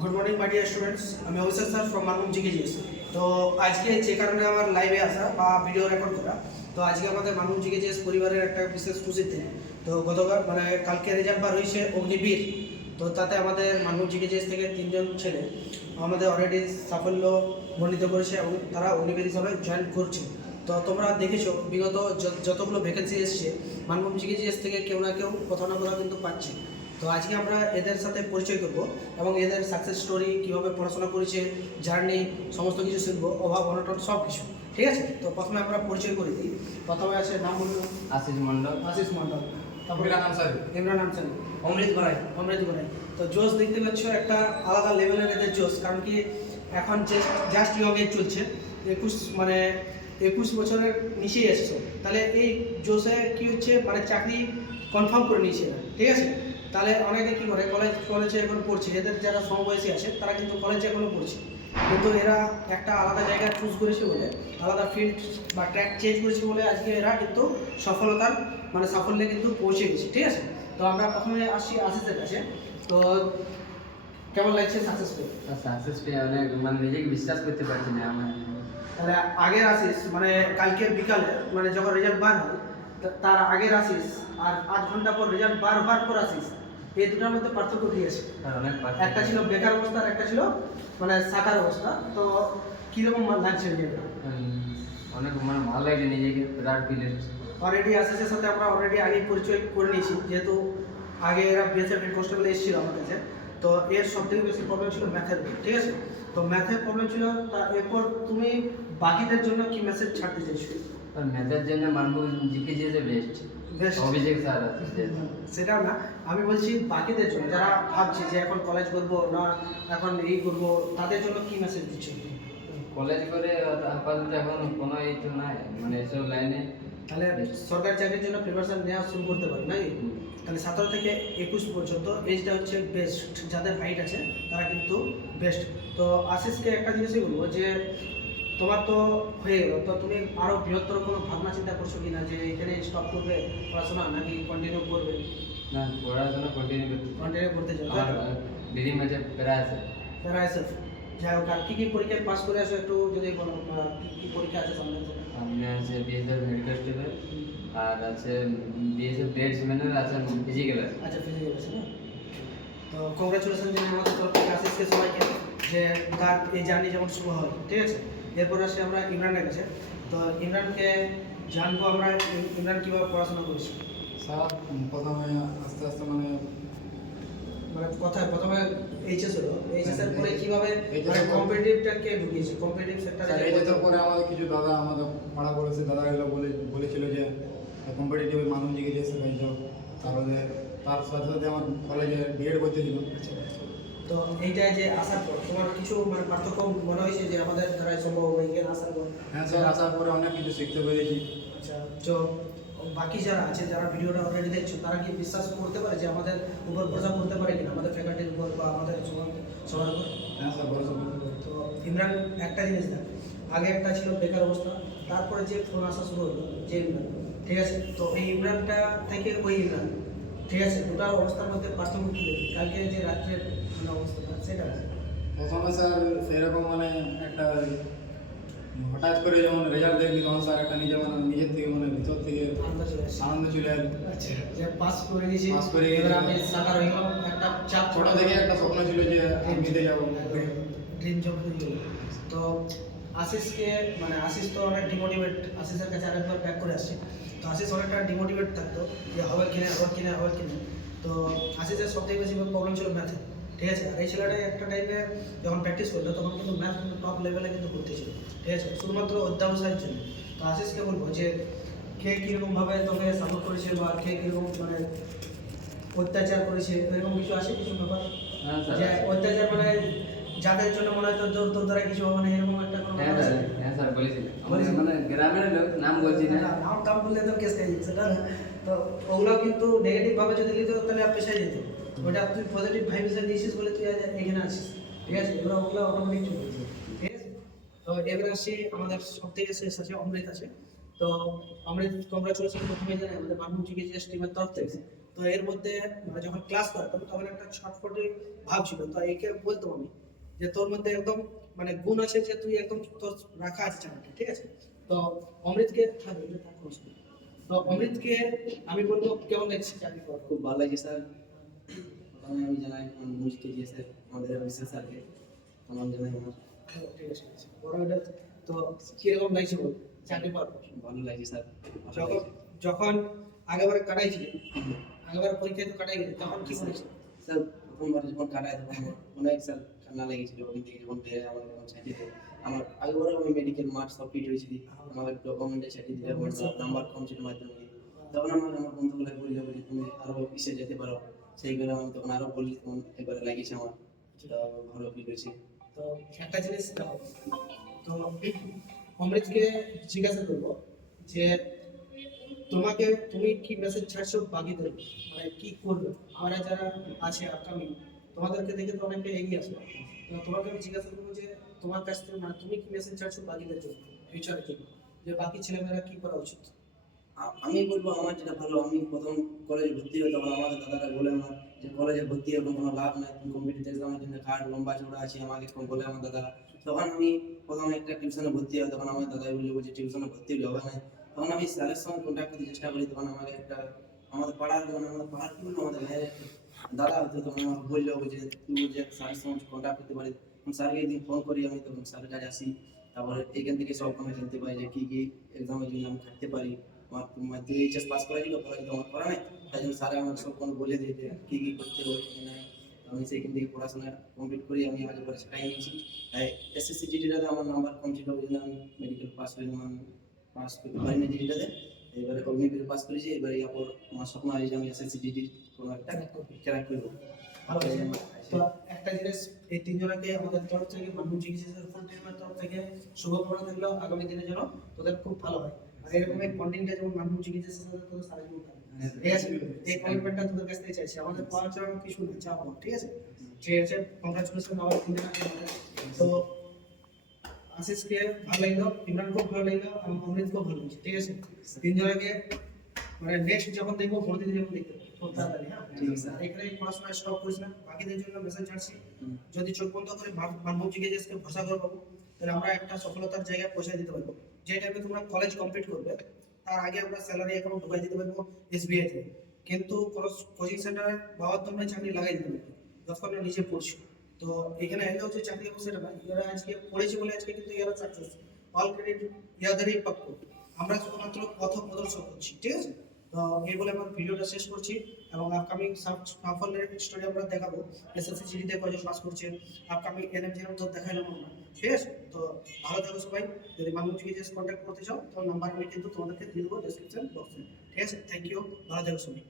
Good morning my dear students আমি Abhishek sir from Manbhum GKGS তো আজকে যে কারণে আমার লাইভে আসা বা ভিডিও রেকর্ড করা, তো আজকে আমাদের মানভূম জিকেজিএস পরিবারের একটা বিশেষ খুশির দিন। তো গতকাল মানে কালকে রেজাল্ট বার হয়েছে অগ্নিবীর। তো তাতে আমাদের মানভূম জিকেজিএস থেকে তিনজন ছেলে, আমাদের অলরেডি সাফল্য বর্ণিত করেছে এবং তারা অগ্নিবীর হিসাবে জয়েন করছে। তো তোমরা দেখেছ, বিগত যতগুলো ভ্যাকেন্সি এসছে মানভূম জিকেজিএস থেকে কেউ না কেউ কোথাও না কোথাও কিন্তু পাচ্ছে। তো আজকে আমরা এদের সাথে পরিচয় করব এবং এদের সাকসেস স্টোরি কীভাবে পড়াশোনা করেছে জার্নি সমস্ত কিছু শিখব অভাব অনটন সব কিছু ঠিক আছে? তো প্রথমে আমরা পরিচয় করে দিই। প্রথমে আছে নাম বলব আশিস মন্ডল আশিস মন্ডল তারপরে ইমরান আনসারি। অমৃত গড়াই অমৃত গড়াই। তো জোশ দেখতে পাচ্ছ একটা আলাদা লেভেলের এদের জোশ। কারণ কি এখন জাস্ট ইয়ং এজ চলছে। একুশ মানে একুশ বছরের নিচেই এসছো। তাহলে এই জোশে কি হচ্ছে মানে চাকরি কনফার্ম করে নিয়েছে ঠিক আছে? তাহলে অনেকে কি করে? কলেজ কলেজে এখন পড়ছে। এদের যারা সমবয়সী আছে তারা কিন্তু কলেজে এখনও পড়ছে। কিন্তু এরা একটা আলাদা জায়গা চুজ করেছে বলে আলাদা ফিল্ড বা ট্র্যাক চেঞ্জ করেছে বলে আজকে এরা কিন্তু সফলতার মানে সাফল্যে কিন্তু পৌঁছে গেছে। ঠিক আছে? তো আমরা প্রথমে আসছি আশিসের কাছে। তো কেমন লাগছে সাকসেস পেয়ে? সাকসেস পেয়ে অনেক মানে নিজেকে বিশ্বাস করতে পারছি না আমার। তাহলে আগের আসিস মানে কালকে বিকালে মানে যখন রেজাল্ট বার হয় তার আগের আসিস আর আধ ঘণ্টা পর রেজাল্ট বার হওয়ার পর আসিস এই দুটার মধ্যে পার্থক্য কি আছে? অনেক একটা ছিল বেকার অবস্থা আর একটা ছিল মানে সাকার অবস্থা। তো কীরকম লাগছে অনেক মানে ভালো লাগছে নিজেকে বিরাট ফিল হচ্ছে অলরেডি আসিসের সাথে আমরা অলরেডি আগে পরিচয় করে নিয়েছি যেহেতু আগে এরা বিএসএফ হেড কনস্টেবল এসেছিল আমার কাছে। তো এর সব থেকে বেশি প্রবলেম ছিল ম্যাথের ঠিক আছে? তো ম্যাথের প্রবলেম ছিল তা এরপর তুমি বাকিদের জন্য কি মেসেজ ছাড়তে চাইছো? ম্যাথের জন্য মানবো জিকে যে বেস্ট. অভিষেক স্যার আছে সেটাও না। আমি বলছি বাকিদের জন্য যারা ভাবছে যে এখন কলেজ করব না এখন এই করব তাদের জন্য কি মেসেজ দিচ্ছ? কলেজ করে আপাতত এখন কোনো এই তো নাই মানে এসব লাইনে তাহলে সরকারি চাকরির জন্য প্রিপারেশন নেওয়া শুরু করতে পারে নাকি? তাহলে সতেরো থেকে একুশ পর্যন্ত এজটা হচ্ছে বেস্ট যাদের হাইট আছে তারা কিন্তু বেস্ট তো আশিসকে একটা জিনিসই বলব যে তোমার তো হয়ে গেল। তো তুমি আরও বৃহত্তর কোনো ভাবনা চিন্তা করছ কি না যে এখানে স্টপ করবে পড়াশোনা নাকি কন্টিনিউ করবে? না পড়াশোনা কন্টিনিউ করতে কন্টিনিউ করতে চাও দিদি মাঝে প্রায় আছে। তারা এসে যাই হোক আর কী কী পরীক্ষায় পাস করে আসো একটু যদি বলো কী কী পরীক্ষা আছে সামনে? সামনে আছে বিএসএফ হেড কনস্টেবল আর আছে বিএসএফ ডেটস ম্যানের আছে ফিজিক্যাল আছে। আচ্ছা ফিজিক্যাল আছে না? তো কংগ্রাচুলেশন জানাই আমাদের তরফ থেকে। আশিসকে সবাইকে। যে তার এই জার্নি যেমন শুরু হয় ঠিক আছে? এরপর আসি আমরা ইমরানের কাছে। তো ইমরানকে জানব আমরা ইমরান কীভাবে পড়াশোনা করেছে। স্যার প্রথমে আস্তে আস্তে মানে মানে কথায় প্রথমে এইচএস হলো। এইচএস এর পরে কীভাবে HS মানে এর কম্পিটিটিভটাকে ঢুকিয়েছে? কম্পিটিটিভ সেক্টরে এই যেতে পরে আমাদের কিছু দাদা আমাদের পড়া পাড়া পড়েছে দাদাগুলো বলে বলেছিল যে কম্পিটিটিভ মানুষ জিগে যে শেখাই তাহলে তার সাথে সাথে আমার কলেজে বিএড করতে ছিল। তো এইটাই যে আসার পর তোমার কিছু মানে পার্থক্য মনে হয়েছে যে আমাদের দ্বারাই সম্ভব হবে এখানে আসার পর? হ্যাঁ স্যার আসার পরে অনেক কিছু শিখতে পেরেছি। আচ্ছা তো বাকি যারা আছে যারা ভিডিওটা অলরেডি দেখছ তারা কি বিশ্বাস করতে পারে যে আমাদের উপর ভরসা করতে পারে কিনা? আমাদের ফ্যাকাল্টির উপর বা আমাদের সবার উপর? হ্যাঁ স্যার ভরসা। তো ইমরান একটা জিনিস দেখ আগে একটা ছিল বেকার অবস্থা তারপরে যে ফোন আসা শুরু হলো যে ইমরান ঠিক আছে? তো এই ইমরানটা থেকে ওই ইমরান ঠিক আছে? দুটার অবস্থার মধ্যে পার্থক্য কী কালকে যে রাত্রের মানে অবস্থাটা সেটা প্রথমে স্যার সেরকম মানে একটা হঠাৎ করে যেমন রেজাল্ট দেখলি তখন স্যার একটা নিজে মানে নিজের থেকে মানে ভিতর থেকে আনন্দ চলে আসছে আসে। আচ্ছা যে পাস করে গেছি পাস করে গেছি। আমি সাকার হয়ে গেলাম একটা চাপ ছোট থেকে একটা স্বপ্ন ছিল যে আর্মিতে যাব। ড্রিম জব হয়ে গেল। তো আশিসকে মানে আশিস তো অনেক ডিমোটিভেট আশিসের কাছে আরেকবার ব্যাক করে আসছে তো আশিস অনেকটা ডিমোটিভেট থাকতো যে হবে কিনা হবে কিনা হবে কিনা তো আশিসের সব থেকে বেশি প্রবলেম ছিল ম্যাথে ঠিক আছে? আর এই ছেলেটা একটা টাইপে যখন প্র্যাকটিস করল তখন কিন্তু ম্যাথ কিন্তু টপ লেভেলে কিন্তু করতেছিল ঠিক আছে? শুধুমাত্র অধ্যাবসায়ের জন্য। তো আশিসকে বলব যে কে কীরকমভাবে তোকে সাপোর্ট করেছে বা কে কীরকম মানে অত্যাচার করেছে এরকম কিছু আছে কিছু ব্যাপার? হ্যাঁ স্যার। যে অত্যাচার মানে যাদের জন্য মনে হয় তোর তোর দ্বারা কিছু হবে না এরকম একটা কোনো হ্যাঁ স্যার। হ্যাঁ বলেছি? মানে গ্রামের লোক নাম বলছি না। না, নাম টাম বললে তো কেস খাই সেটা না? তো ওগুলো কিন্তু নেগেটিভ ভাবে যদি নিত তাহলে পেশায় যেত ওটা তুই পজিটিভ ভাইবসে দিয়েছিস বলে তুই এখানে আছিস। ঠিক আছে? এবার ওগুলো অটোমেটিক চলে যাবে ঠিক আছে? তো এবার আসি আমাদের সব থেকে শেষ আছে অমৃত আছে। তো অমৃত কংগ্রাচুলেশন প্রথমে জানাই আমাদের মানব জিজ্ঞেস টিমের তরফ থেকে। তো এর মধ্যে মানে যখন ক্লাস করতাম তখন একটা ছটফটে ভাব ছিল। তো একে বলতাম আমি যে তোর মধ্যে একদম মানে গুণ আছে যে তুই একদম তোর রাখা আছে চাকরিটা ঠিক আছে? তো অমৃতকে হ্যাঁ, তো অমৃতকে আমি বলব কেমন লাগছে? চাকরি করা খুব ভালো লাগছে স্যার। প্রথমে আমি জানাই মুশকে দিয়ে স্যার আমাদের বিশেষ স্যারকে আমার জানাই আমার। হ্যাঁ, ঠিক আছে বড় এটা তো কীরকম লাগছে বল? চাকরি পাওয়ার ভালো লাগছে স্যার। যখন যখন আগেবারে কাটাইছিলি আগেবারে পরীক্ষায় তো কাটাই গেলি তখন কি করেছিল? স্যার প্রথমবার যখন কাটায় তখন অনেক স্যার ঠান্ডা লেগেছিল ওখান থেকে যখন বেরে আমার যখন ছাটি দিল। আমার আগেবারে আমি মেডিকেল মার্ক সব ফিট হয়েছিল আমার ডকুমেন্টে ছাটি দিলে আমার নাম্বার কম ছিল মাধ্যমিকে। তখন আমার আমার বন্ধুগুলো বলল বলি তুমি আরও কিসে যেতে পারো। সেইগুলো আমি তখন আরও বললি, তখন এবারে লাগিয়েছে আমার। সেটা ভালো ফিল হয়েছে। তো একটা জিনিস তো অমৃতকে জিজ্ঞাসা করব যে তোমাকে তুমি কি মেসেজ ছাড়ছো বাকিদের? মানে কি করবে? আমরা যারা আছে আপকামিং তোমাদেরকে দেখে তো অনেকে এগিয়ে আসবে। তো তোমাকে আমি জিজ্ঞাসা করব যে তোমার কাছ থেকে মানে তুমি কি মেসেজ ছাড়ছো বাকিদের জন্য ফিউচারের জন্য? যে বাকি ছেলেমেয়েরা কি করা উচিত? আমি বলব আমার যেটা ভালো, আমি প্রথম কলেজে ভর্তি হই তখন আমাকে দাদারা বলে আমার যে কলেজে ভর্তি হবে কোনো লাভ নাই, তুমি কম্পিটিটিভ এক্সামের জন্য কার্ড লম্বা চড়া আছে আমাকে এরকম বলে আমার দাদারা। তখন আমি প্রথমে একটা টিউশনে ভর্তি হয় তখন আমার দাদাই বলল যে টিউশনে ভর্তি হলে হবে না। তখন আমি স্যারের সঙ্গে কন্ট্যাক্ট করতে চেষ্টা করি, তখন আমাকে একটা আমাদের পাড়ার মানে আমাদের পাড়ার কি বলব, আমাদের গাঁয়ের দাদা হতো, তখন আমাকে বলল যে তুই যে স্যারের সঙ্গে কন্ট্যাক্ট করতে পারিস। স্যারকে একদিন ফোন করি আমি, তখন স্যারের কাছে আসি। তারপরে এখান থেকে সব আমি জানতে পারি যে কি কি এক্সামের জন্য আমি থাকতে পারি। আমার এইচএস পাস করা ছিল পরে আমার করা নাই? তাই জন্য স্যার আমাকে সব কোনো বলে দিয়ে যে কী কী করতে হবে কি নাই। আমি সেইখান থেকে পড়াশোনা কমপ্লিট করি আমি আগে পরে সেটাই নিয়েছি। তাই এসএসসি জিডিটাতে আমার নাম্বার কম ছিল ওই জন্য আমি মেডিকেল পাস আমার পাস করতে পারিনি জিডিটাতে এবারে অগ্নিবীর পাস করেছি এবারে আমার স্বপ্ন আছে যে আমি এসএসসি কোনো একটা ক্র্যাক করব। তো একটা জিনিস এই তিনজনকে আমাদের তরফ থেকে ফুল টিমের তরফ থেকে শুভকামনা থাকল আগামী দিনে যেন তোদের খুব ভালো হয়। আর এরকম এই কন্টেন্টটা যেমন মানুষ চিকিৎসার সাথে তোদের সারা জীবন থাকবে। ঠিক আছে? এই কমিটমেন্টটা তোদের কাছ থেকে চাইছি। আমাদের পৌঁছানো কিছু না ঠিক আছে? ঠিক আছে কংগ্রাচুলেশন তো আশিসকে ভালো লাগল ইমরান খুব ভালো লাগল অমৃত খুব ভালো লাগছে ঠিক আছে? তিনজনকে মানে নেক্সট যখন দেখব যখন দেখতে খুব তাড়াতাড়ি হ্যাঁ? এখানে পড়াশোনা স্টপ করিস না বাকিদের জন্য মেসেজ ছাড়ছি যদি চোখ বন্ধ করে মানব জিজ্ঞেসকে ভরসা করে পাবো তাহলে আমরা একটা সফলতার জায়গায় পৌঁছে দিতে পারব। যে টাইমে তোমরা কলেজ কমপ্লিট করবে, তার আগে আমরা স্যালারি অ্যাকাউন্ট ঢুকাই দিতে পারব এসবিআই তে। কিন্তু কোনো কোচিং সেন্টার বাবার তোমরা চাকরি লাগাই দিতে পারবে, যতক্ষণ না নিজে পড়ছো। তো এখানে এলেও হচ্ছে চাকরি হবে সেটা না এরা আজকে পড়েছে বলে আজকে কিন্তু এরা সাকসেস অল ক্রেডিট ইয়াদেরই প্রাপ্য। আমরা শুধুমাত্র পথ প্রদর্শন করছি, ঠিক আছে? তো এই বলে আমার ভিডিওটা শেষ করছি এবং আপকামিং সাফল্যের স্টোরি আমরা দেখাবো। এসএসসি জিডিতে কয়জন পাস করছে আপকামিং এনএমজি তো দেখাইলাম আমরা। ঠিক আছে? তো ভালো থাকো সবাই। যদি মানুষ জিজ্ঞেস কন্ট্যাক্ট করতে চাও তো নাম্বার আমি কিন্তু তোমাদেরকে দিয়ে দেবো ডেসক্রিপশন বক্সে ঠিক আছে? থ্যাংক ইউ ভালো থাকো সবাই।